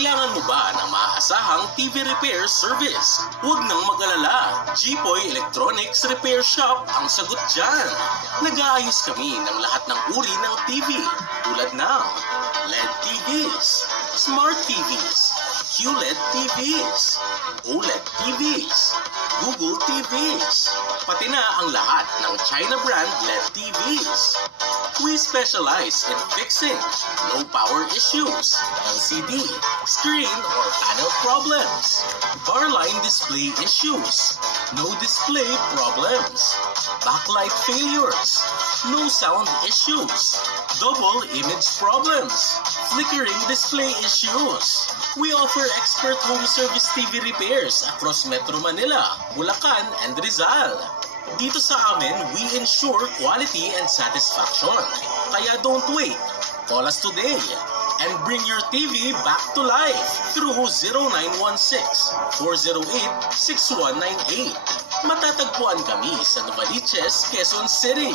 Kailangan mo ba ng maasahang TV repair service? Huwag nang mag-alala. Jipoy Electronics Repair Shop ang sagot dyan. Nag-aayos kami ng lahat ng uri ng TV tulad ng LED TVs, Smart TVs, QLED TVs, OLED TVs, Google TVs, pati na ang lahat ng China brand LED TVs. We specialize in fixing low power issues, LCD, screen or panel problems, bar line display issues, no display problems, backlight failures, no sound issues, double image problems, flickering display issues. We offer expert home service TV repairs across Metro Manila, Bulacan, and Rizal. Dito sa amin, we ensure quality and satisfaction. Kaya don't wait. Call us today and bring your TV back to life through 0916-408-6198. Matatagpuan kami sa Novaliches, Quezon City.